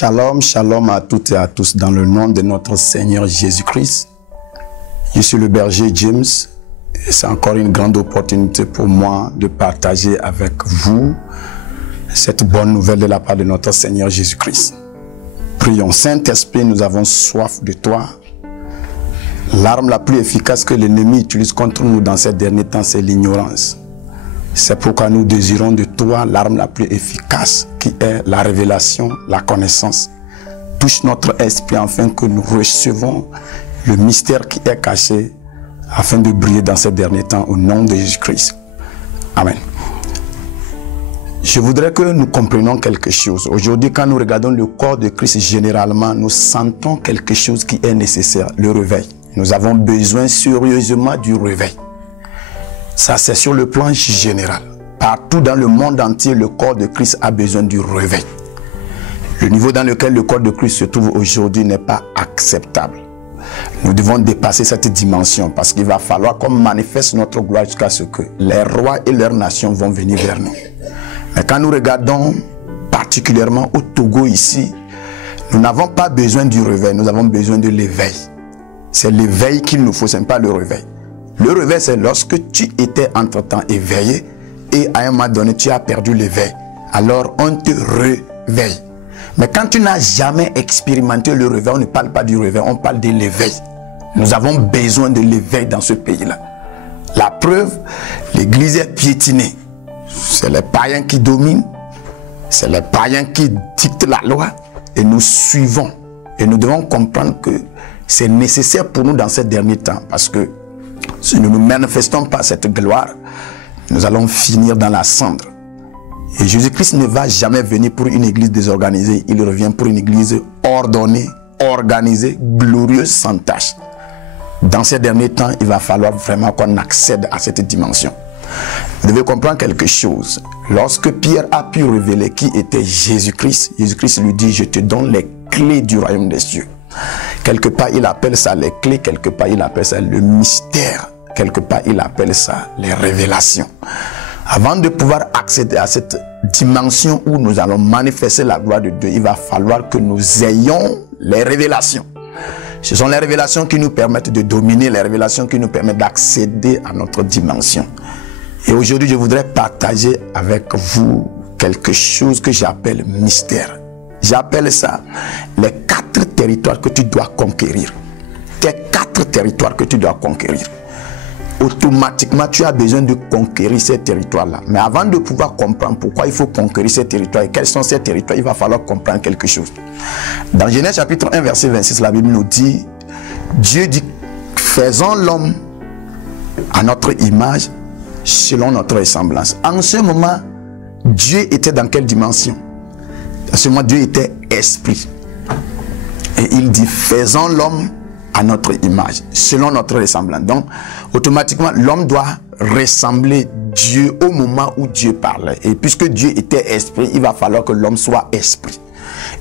Shalom, shalom à toutes et à tous dans le nom de notre Seigneur Jésus-Christ. Je suis le berger James et c'est encore une grande opportunité pour moi de partager avec vous cette bonne nouvelle de la part de notre Seigneur Jésus-Christ. Prions. Saint-Esprit, nous avons soif de toi. L'arme la plus efficace que l'ennemi utilise contre nous dans ces derniers temps, c'est l'ignorance. C'est pourquoi nous désirons de toi l'arme la plus efficace qui est la révélation, la connaissance. Touche notre esprit afin que nous recevons le mystère qui est caché afin de briller dans ces derniers temps au nom de Jésus-Christ. Amen. Je voudrais que nous comprenions quelque chose. Aujourd'hui, quand nous regardons le corps de Christ, généralement, nous sentons quelque chose qui est nécessaire, le réveil. Nous avons besoin sérieusement du réveil. Ça, c'est sur le plan général. Partout dans le monde entier, le corps de Christ a besoin du réveil. Le niveau dans lequel le corps de Christ se trouve aujourd'hui n'est pas acceptable. Nous devons dépasser cette dimension parce qu'il va falloir qu'on manifeste notre gloire jusqu'à ce que les rois et leurs nations vont venir vers nous. Mais quand nous regardons particulièrement au Togo ici, nous n'avons pas besoin du réveil, nous avons besoin de l'éveil. C'est l'éveil qu'il nous faut, ce n'est pas le réveil. Le réveil, c'est lorsque tu étais entre-temps éveillé et à un moment donné, tu as perdu l'éveil. Alors, on te réveille. Mais quand tu n'as jamais expérimenté le réveil, on ne parle pas du réveil, on parle de l'éveil. Nous avons besoin de l'éveil dans ce pays-là. La preuve, l'église est piétinée. C'est les païens qui dominent, c'est les païens qui dictent la loi et nous suivons. Et nous devons comprendre que c'est nécessaire pour nous dans ces derniers temps parce que si nous ne manifestons pas cette gloire, nous allons finir dans la cendre. Et Jésus-Christ ne va jamais venir pour une église désorganisée. Il revient pour une église ordonnée, organisée, glorieuse, sans tache. Dans ces derniers temps, il va falloir vraiment qu'on accède à cette dimension. Vous devez comprendre quelque chose. Lorsque Pierre a pu révéler qui était Jésus-Christ, Jésus-Christ lui dit, je te donne les clés du royaume des cieux. Quelque part, il appelle ça les clés, quelque part, il appelle ça le mystère, quelque part, il appelle ça les révélations. Avant de pouvoir accéder à cette dimension où nous allons manifester la gloire de Dieu, il va falloir que nous ayons les révélations. Ce sont les révélations qui nous permettent de dominer, les révélations qui nous permettent d'accéder à notre dimension. Et aujourd'hui, je voudrais partager avec vous quelque chose que j'appelle mystère. J'appelle ça les 4 territoires que tu dois conquérir. Tes 4 territoires que tu dois conquérir. Automatiquement, tu as besoin de conquérir ces territoires-là. Mais avant de pouvoir comprendre pourquoi il faut conquérir ces territoires et quels sont ces territoires, il va falloir comprendre quelque chose. Dans Genèse chapitre 1, verset 26, la Bible nous dit, Dieu dit, faisons l'homme à notre image, selon notre ressemblance. En ce moment, Dieu était dans quelle dimension? En ce moment, Dieu était esprit. Et il dit, faisons l'homme à notre image, selon notre ressemblance. Donc, automatiquement, l'homme doit ressembler Dieu au moment où Dieu parlait. Et puisque Dieu était esprit, il va falloir que l'homme soit esprit.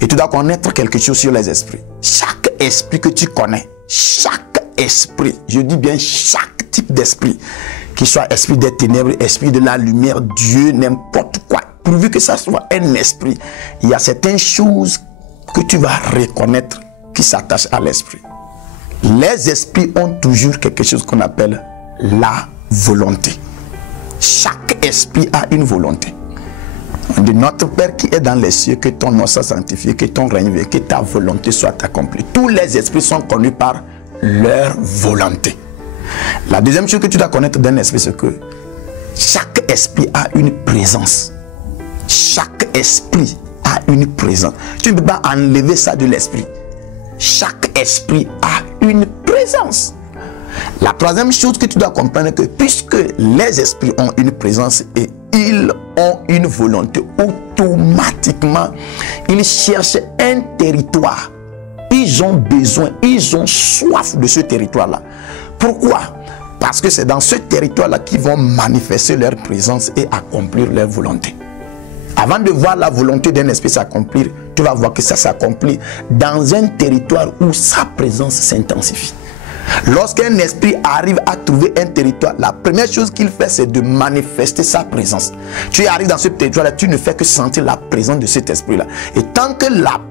Et tu dois connaître quelque chose sur les esprits. Chaque esprit que tu connais, chaque esprit, je dis bien chaque type d'esprit, qu'il soit esprit des ténèbres, esprit de la lumière, Dieu, n'importe quoi, pourvu que ça soit un esprit, il y a certaines choses que tu vas reconnaître qui s'attachent à l'esprit. Les esprits ont toujours quelque chose qu'on appelle la volonté. Chaque esprit a une volonté. De notre Père qui est dans les cieux, que ton nom soit sanctifié, que ton règne vienne, que ta volonté soit accomplie. Tous les esprits sont connus par leur volonté. La deuxième chose que tu dois connaître d'un esprit, c'est que chaque esprit a une présence. Chaque esprit a une présence. Tu ne peux pas enlever ça de l'esprit. Chaque esprit a une présence. La troisième chose que tu dois comprendre, c'est que puisque les esprits ont une présence et ils ont une volonté, automatiquement, ils cherchent un territoire. Ils ont besoin, ils ont soif de ce territoire-là. Pourquoi? Parce que c'est dans ce territoire-là qu'ils vont manifester leur présence et accomplir leur volonté. Avant de voir la volonté d'un esprit s'accomplir, tu vas voir que ça s'accomplit dans un territoire où sa présence s'intensifie. Lorsqu'un esprit arrive à trouver un territoire, la première chose qu'il fait, c'est de manifester sa présence. Tu arrives dans ce territoire-là, tu ne fais que sentir la présence de cet esprit-là. Et tant que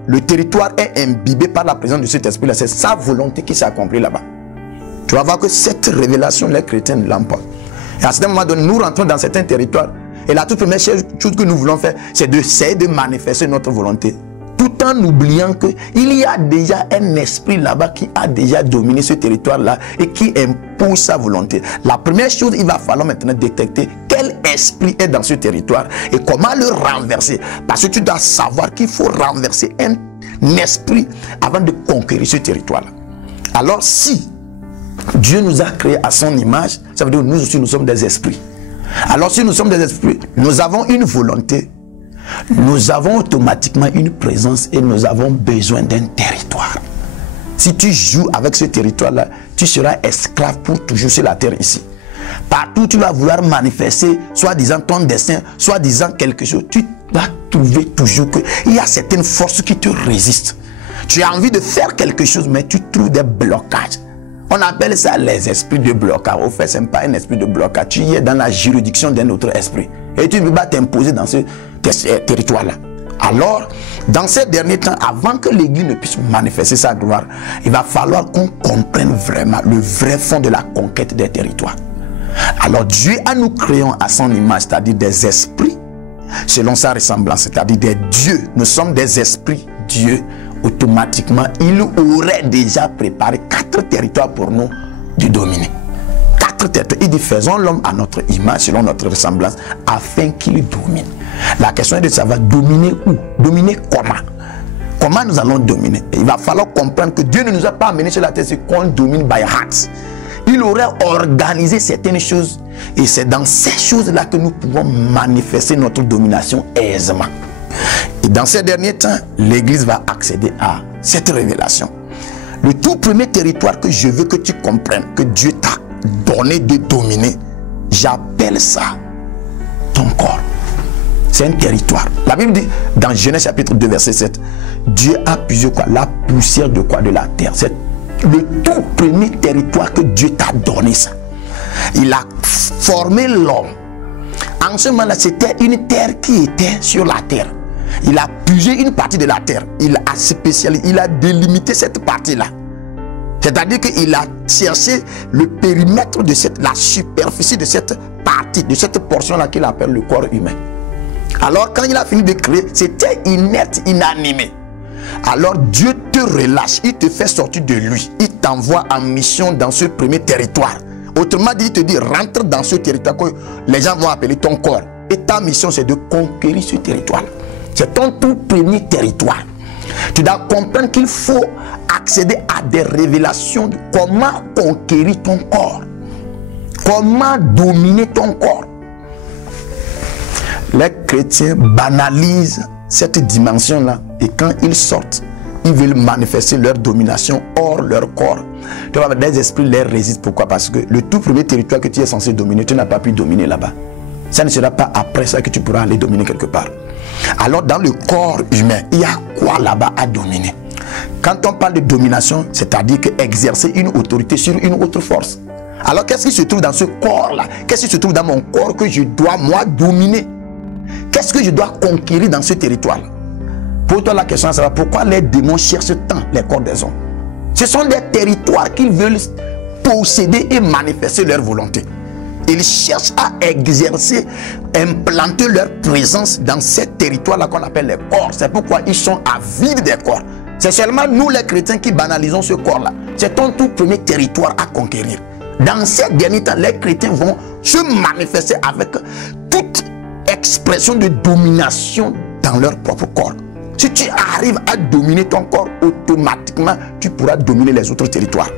le territoire est imbibé par la présence de cet esprit-là, c'est sa volonté qui s'accomplit là-bas. Tu vas voir que cette révélation, les chrétiens ne l'ont pas. Et à ce moment donné, nous rentrons dans certains territoires. Et la toute première chose que nous voulons faire, c'est d'essayer de manifester notre volonté. Tout en oubliant qu'il y a déjà un esprit là-bas qui a déjà dominé ce territoire-là et qui impose sa volonté. La première chose, il va falloir maintenant détecter quel esprit est dans ce territoire et comment le renverser. Parce que tu dois savoir qu'il faut renverser un esprit avant de conquérir ce territoire-là. Alors si Dieu nous a créés à son image, ça veut dire que nous aussi nous sommes des esprits. Alors si nous sommes des esprits, nous avons une volonté. Nous avons automatiquement une présence et nous avons besoin d'un territoire. Si tu joues avec ce territoire-là, tu seras esclave pour toujours sur la terre ici. Partout tu vas vouloir manifester, soit disant ton destin, soit disant quelque chose, tu vas trouver toujours qu'il y a certaines forces qui te résistent. Tu as envie de faire quelque chose, mais tu trouves des blocages. On appelle ça les esprits de blocage. Au fait, ce n'est pas un esprit de blocage. Tu es dans la juridiction d'un autre esprit. Et tu ne peux pas t'imposer dans ce territoire-là. Alors, dans ces derniers temps, avant que l'Église ne puisse manifester sa gloire, il va falloir qu'on comprenne vraiment le vrai fond de la conquête des territoires. Alors, Dieu a nous créons à son image, c'est-à-dire des esprits, selon sa ressemblance, c'est-à-dire des dieux. Nous sommes des esprits, Dieu. Automatiquement, il aurait déjà préparé 4 territoires pour nous de dominer. 4 territoires. Il dit, faisons l'homme à notre image, selon notre ressemblance, afin qu'il domine. La question est de savoir dominer où? Dominer comment? Comment nous allons dominer? Et il va falloir comprendre que Dieu ne nous a pas amenés sur la terre, c'est qu'on domine by heart. Il aurait organisé certaines choses et c'est dans ces choses-là que nous pouvons manifester notre domination aisément. Et dans ces derniers temps, l'Église va accéder à cette révélation. Le tout premier territoire que je veux que tu comprennes, que Dieu t'a donné de dominer, j'appelle ça ton corps. C'est un territoire. La Bible dit dans Genèse chapitre 2 verset 7, Dieu a puisé quoi? La poussière de quoi? De la terre. C'est le tout premier territoire que Dieu t'a donné ça. Il a formé l'homme. En ce moment-là, c'était une terre qui était sur la terre. Il a pugé une partie de la terre. Il a spécialisé, il a délimité cette partie-là. C'est-à-dire qu'il a cherché le périmètre de la superficie de cette partie, de cette portion-là qu'il appelle le corps humain. Alors, quand il a fini de créer, c'était inerte, inanimé. Alors, Dieu te relâche, il te fait sortir de lui. Il t'envoie en mission dans ce premier territoire. Autrement dit, il te dit, rentre dans ce territoire que les gens vont appeler ton corps. Et ta mission, c'est de conquérir ce territoire. C'est ton tout premier territoire. Tu dois comprendre qu'il faut accéder à des révélations de comment conquérir ton corps. Comment dominer ton corps. Les chrétiens banalisent cette dimension-là. Et quand ils sortent, ils veulent manifester leur domination hors leur corps. Tu vois, des esprits les résistent. Pourquoi? Parce que le tout premier territoire que tu es censé dominer, tu n'as pas pu dominer là-bas. Ça ne sera pas après ça que tu pourras aller dominer quelque part. Alors dans le corps humain, il y a quoi là-bas à dominer? Quand on parle de domination, c'est-à-dire que exercer une autorité sur une autre force. Alors qu'est-ce qui se trouve dans ce corps-là? Qu'est-ce qui se trouve dans mon corps que je dois moi dominer? Qu'est-ce que je dois conquérir dans ce territoire? Pour toi la question, c'est pourquoi les démons cherchent tant les corps des hommes? Ce sont des territoires qu'ils veulent posséder et manifester leur volonté. Ils cherchent à exercer, implanter leur présence dans ces territoires-là qu'on appelle les corps. C'est pourquoi ils sont avides des corps. C'est seulement nous les chrétiens qui banalisons ce corps-là. C'est ton tout premier territoire à conquérir. Dans ces derniers temps, les chrétiens vont se manifester avec toute expression de domination dans leur propre corps. Si tu arrives à dominer ton corps, automatiquement, tu pourras dominer les autres territoires.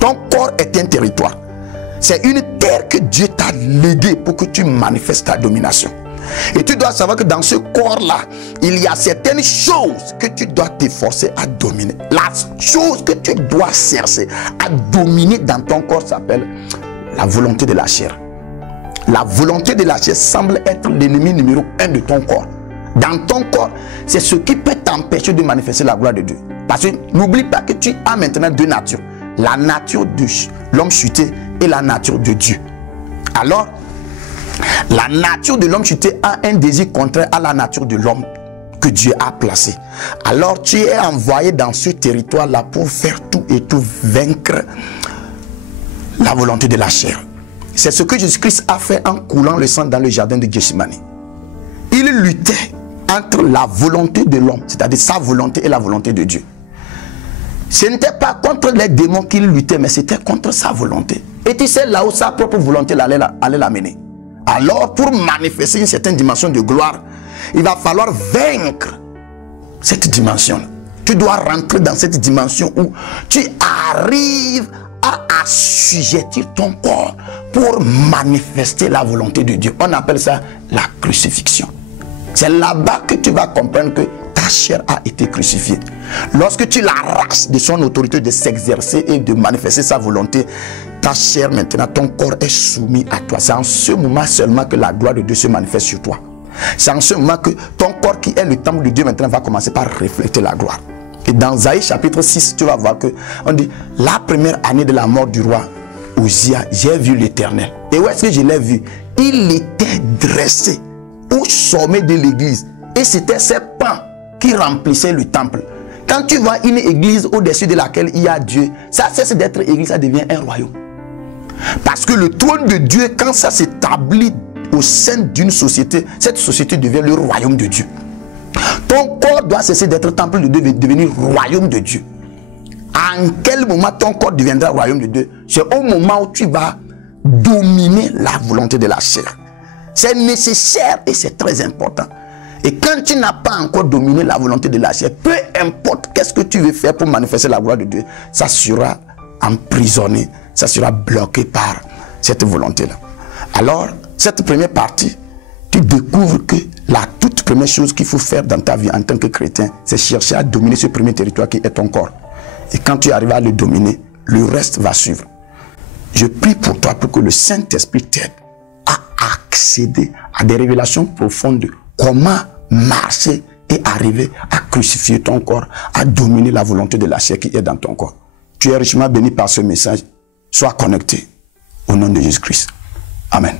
Ton corps est un territoire. C'est une terre que Dieu t'a léguée pour que tu manifestes ta domination. Et tu dois savoir que dans ce corps-là, il y a certaines choses que tu dois t'efforcer à dominer. La chose que tu dois chercher à dominer dans ton corps s'appelle la volonté de la chair. La volonté de la chair semble être l'ennemi numéro 1 de ton corps. Dans ton corps, c'est ce qui peut t'empêcher de manifester la gloire de Dieu. Parce que n'oublie pas que tu as maintenant deux natures. la nature de l'homme chuté et la nature de Dieu. Alors, la nature de l'homme chuté a un désir contraire à la nature de l'homme que Dieu a placé. Alors, tu es envoyé dans ce territoire-là pour faire tout et tout vaincre la volonté de la chair. C'est ce que Jésus-Christ a fait en coulant le sang dans le jardin de Gethsémani. Il luttait entre la volonté de l'homme, c'est-à-dire sa volonté et la volonté de Dieu. Ce n'était pas contre les démons qu'il luttait, mais c'était contre sa volonté. Et tu sais, là où sa propre volonté allait l'amener. Alors, pour manifester une certaine dimension de gloire, il va falloir vaincre cette dimension. Tu dois rentrer dans cette dimension où tu arrives à assujettir ton corps pour manifester la volonté de Dieu. On appelle ça la crucifixion. C'est là-bas que tu vas comprendre que ta chair a été crucifiée. Lorsque tu l'arraches de son autorité de s'exercer et de manifester sa volonté, ta chair maintenant, ton corps est soumis à toi. C'est en ce moment seulement que la gloire de Dieu se manifeste sur toi. C'est en ce moment que ton corps qui est le temple de Dieu maintenant va commencer par refléter la gloire. Et dans Isaïe chapitre 6, tu vas voir que on dit la première année de la mort du roi Uzziah, j'ai vu l'Éternel. Et où est-ce que je l'ai vu? Il était dressé au sommet de l'église. Et c'était ces pans qui remplissaient le temple. Quand tu vois une église au-dessus de laquelle il y a Dieu, ça cesse d'être église, ça devient un royaume. Parce que le trône de Dieu, quand ça s'établit au sein d'une société, cette société devient le royaume de Dieu. Ton corps doit cesser d'être temple de Dieu et devenir royaume de Dieu. En quel moment ton corps deviendra royaume de Dieu? C'est au moment où tu vas dominer la volonté de la chair. C'est nécessaire et c'est très important. Et quand tu n'as pas encore dominé la volonté de la chair, peu importe qu'est-ce que tu veux faire pour manifester la gloire de Dieu, ça sera emprisonné, ça sera bloqué par cette volonté-là. Alors, cette première partie, tu découvres que la toute première chose qu'il faut faire dans ta vie en tant que chrétien, c'est chercher à dominer ce premier territoire qui est ton corps. Et quand tu arrives à le dominer, le reste va suivre. Je prie pour toi pour que le Saint-Esprit t'aide à accéder à des révélations profondes de comment marcher et arriver à crucifier ton corps, à dominer la volonté de la chair qui est dans ton corps. Tu es richement béni par ce message. Sois connecté au nom de Jésus-Christ. Amen.